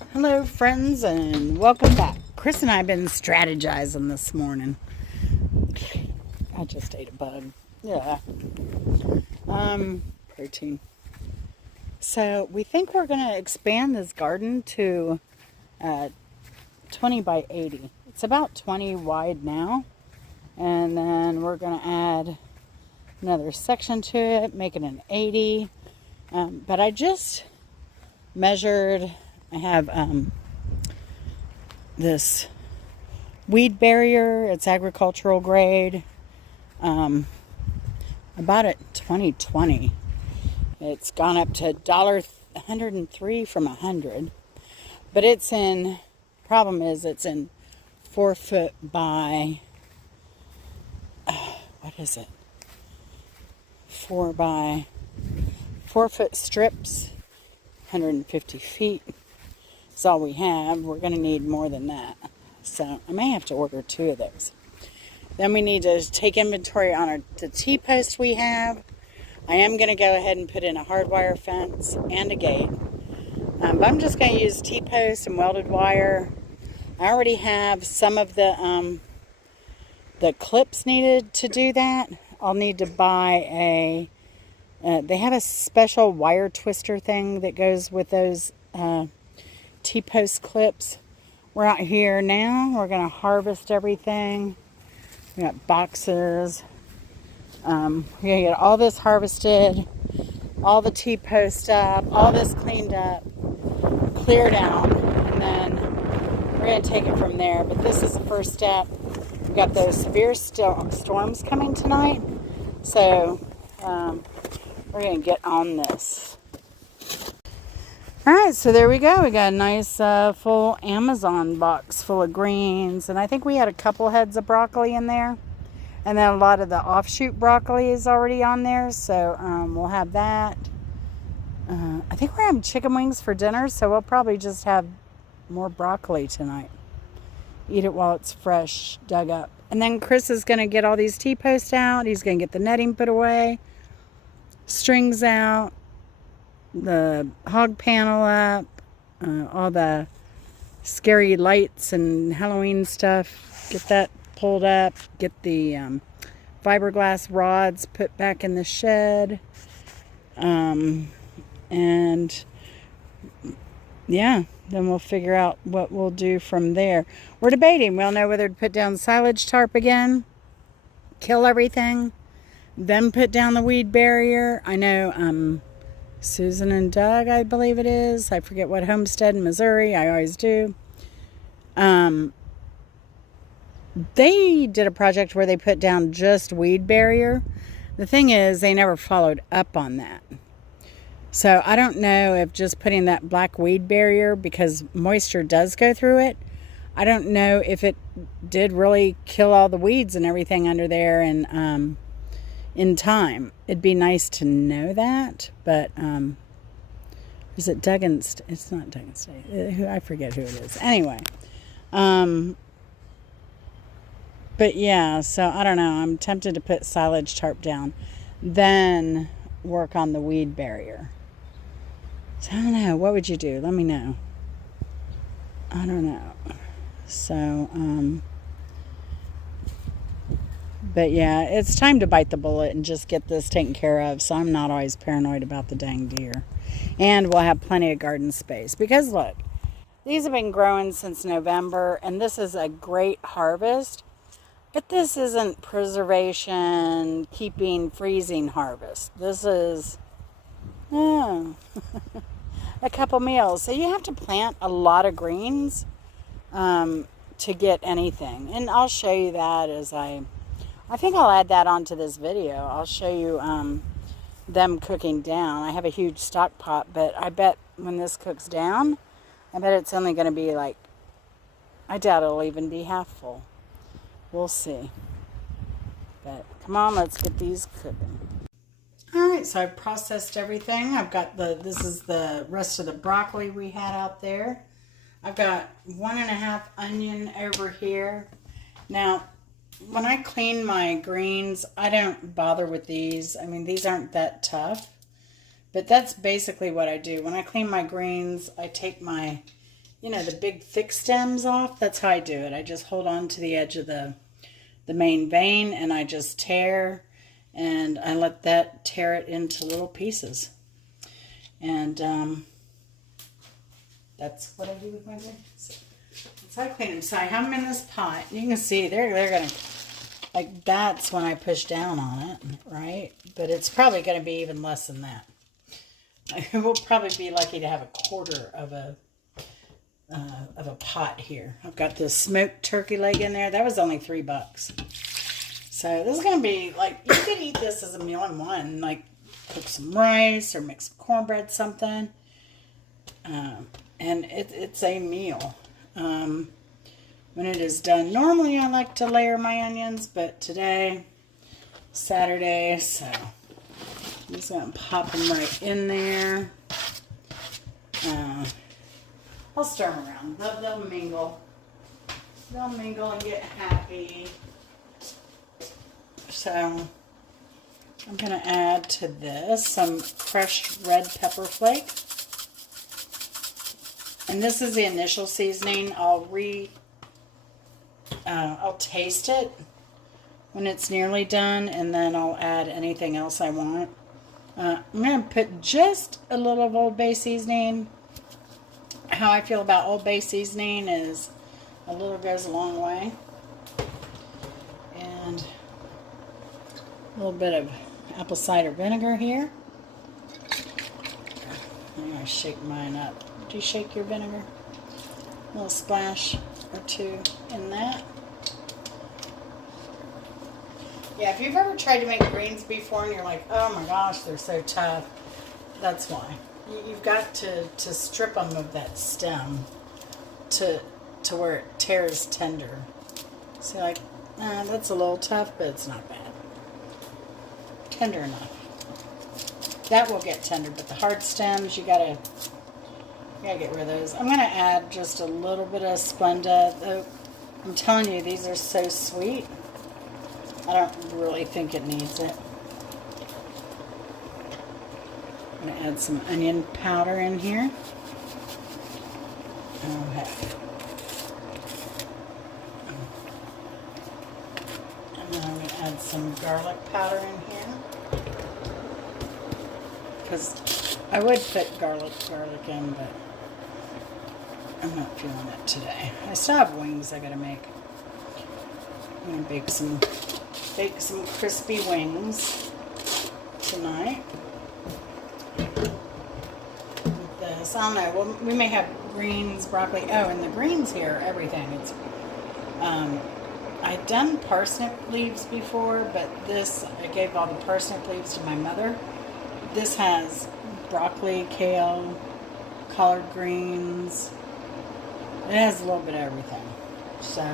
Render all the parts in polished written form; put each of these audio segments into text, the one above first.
Hello, friends, and welcome back. Chris and I have been strategizing this morning. I just ate a bug. Yeah. Protein. So we think we're going to expand this garden to 20 by 80. It's about 20 wide now. And then we're going to add another section to it, make it an 80. But I just measured, I have this weed barrier. It's agricultural grade. About it 2020. It's gone up to $103 from 100. But it's in, problem is it's in 4 foot by, what is it? 4 foot strips, 150 feet. That's all we have. We're going to need more than that. So I may have to order 2 of those. Then we need to take inventory on the T-post we have. I am going to go ahead and put in a hardwire fence and a gate. But I'm just going to use T-post and welded wire. I already have some of the clips needed to do that. I'll need to buy they have a special wire twister thing that goes with those T-post clips. We're out here now. We're going to harvest everything. We got boxes. We're going to get all this harvested, all the T-post up, all this cleaned up, cleared out, and then we're going to take it from there. But this is the first step. We've got those severe storms coming tonight. So we're going to get on this. Alright, so there we go. We got a nice full Amazon box full of greens. And I think we had a couple heads of broccoli in there. And then a lot of the offshoot broccoli is already on there. So we'll have that. I think we're having chicken wings for dinner. So we'll probably just have more broccoli tonight. Eat it while it's fresh, dug up. And then Chris is going to get all these T-posts out. He's going to get the netting put away. Strings out. The hog panel up, all the scary lights and Halloween stuff, get that pulled up, get the fiberglass rods put back in the shed, and yeah, then we'll figure out what we'll do from there. We're debating. We'll know whether to put down silage tarp again, kill everything, then put down the weed barrier. I know Susan and Doug, I believe it is. I forget what homestead in Missouri. I always do. They did a project where they put down just weed barrier. The thing is, they never followed up on that. So I don't know if just putting that black weed barrier, because moisture does go through it, I don't know if it did really kill all the weeds and everything under there and in time. It'd be nice to know that, but is it Duggan? It's not Duggan State. I forget who it is. Anyway, but yeah, so I don't know. I'm tempted to put silage tarp down, then work on the weed barrier. So I don't know. What would you do? Let me know. I don't know. So but yeah, it's time to bite the bullet and just get this taken care of, so I'm not always paranoid about the dang deer. And we'll have plenty of garden space. Because look, these have been growing since November, and this is a great harvest. But this isn't preservation, keeping, freezing harvest. This is a couple meals. So you have to plant a lot of greens to get anything. And I'll show you that as I think I'll add that onto this video. I'll show you them cooking down. I have a huge stock pot, but I bet when this cooks down, I bet it's only going to be like, I doubt it'll even be half full. We'll see. But come on, let's get these cooking. Alright, so I've processed everything. I've got this is the rest of the broccoli we had out there. I've got 1.5 onion over here. Now, when I clean my greens, I don't bother with these. I mean, these aren't that tough. But that's basically what I do. When I clean my greens, I take my you know, the big thick stems off. That's how I do it. I just hold on to the edge of the main vein and I just tear, and I let that tear it into little pieces. And that's what I do with my greens. So I clean them. So I have them in this pot. You can see they're going to, like, that's when I push down on it, right? But it's probably going to be even less than that. We'll probably be lucky to have a quarter of a pot here. I've got this smoked turkey leg in there. That was only $3. So this is going to be, like, you could eat this as a meal in one. Like, cook some rice or mix some cornbread, something. And it's a meal. When it is done, normally I like to layer my onions, but today, Saturday, so I'm just going to pop them right in there. I'll stir them around. They'll mingle. They'll mingle and get happy. So I'm going to add to this some crushed red pepper flake. And this is the initial seasoning. I'll taste it when it's nearly done, and then I'll add anything else I want. I'm going to put just a little of Old Bay seasoning. How I feel about Old Bay seasoning is a little goes a long way. And a little bit of apple cider vinegar here. I'm going to shake mine up. Do you shake your vinegar? A little splash or two in that. Yeah, if you've ever tried to make greens before and you're like, oh my gosh, they're so tough, that's why. You've got to strip them of that stem to where it tears tender. So like, that's a little tough, but it's not bad. Tender enough. That will get tender, but the hard stems, you gotta get rid of those. I'm gonna add just a little bit of Splenda. I'm telling you, these are so sweet. I don't really think it needs it. I'm going to add some onion powder in here. Okay. And then I'm going to add some garlic powder in here. Because I would put garlic in, but I'm not feeling it today. I still have wings I got to make. I'm going to bake some crispy wings tonight with this. I don't know. Well, we may have greens, broccoli. Oh, and the greens here, everything. It's I've done parsnip leaves before, but this, I gave all the parsnip leaves to my mother. This has broccoli, kale, collard greens. It has a little bit of everything. So,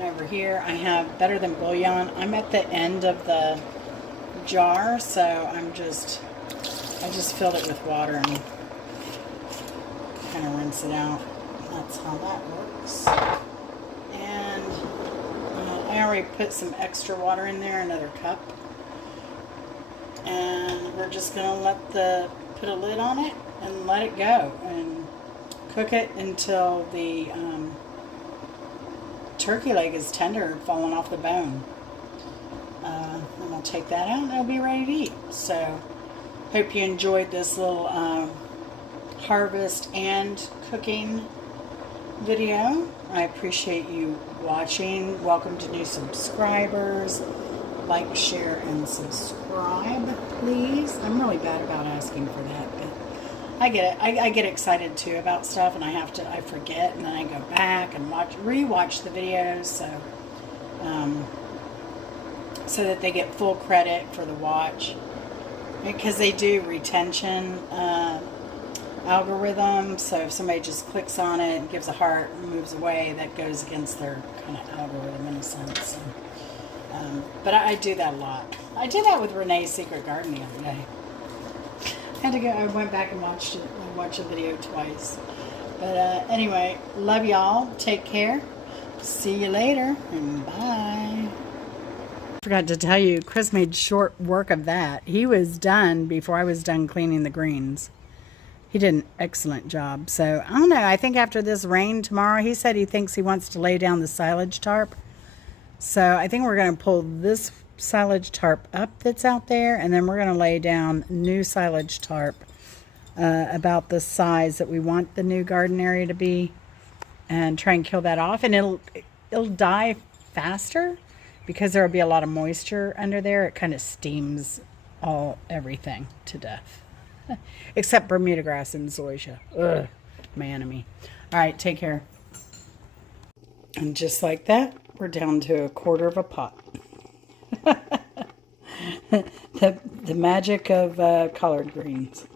over here I have Better Than Bouillon. I'm at the end of the jar, so I just filled it with water and kind of rinse it out. That's how that works. And I already put some extra water in there, another cup. And we're just gonna put a lid on it and let it go and cook it until the turkey leg is tender, falling off the bone. And I'll take that out and it'll be ready to eat. So, hope you enjoyed this little harvest and cooking video. I appreciate you watching. Welcome to new subscribers. Like, share, and subscribe, please. I'm really bad about asking for that, but I get it. I get excited too about stuff, and I forget, and then I go back and rewatch the videos, so that they get full credit for the watch, because they do retention algorithm. So if somebody just clicks on it and gives a heart and moves away, that goes against their kind of algorithm in a sense. But I do that a lot. I did that with Renee's Secret Garden the other day. I went back and watched it. I watched the video twice. But anyway, love y'all. Take care. See you later. And bye. Forgot to tell you, Chris made short work of that. He was done before I was done cleaning the greens. He did an excellent job. So, I don't know. I think after this rain tomorrow, he said he thinks he wants to lay down the silage tarp. So, I think we're going to pull this silage tarp up that's out there, and then we're going to lay down new silage tarp about the size that we want the new garden area to be, and try and kill that off. And it'll die faster because there will be a lot of moisture under there. It kind of steams everything to death. Except Bermuda grass and zoysia. Ugh, my enemy. All right, take care. And just like that, we're down to a quarter of a pot. The magic of collard greens.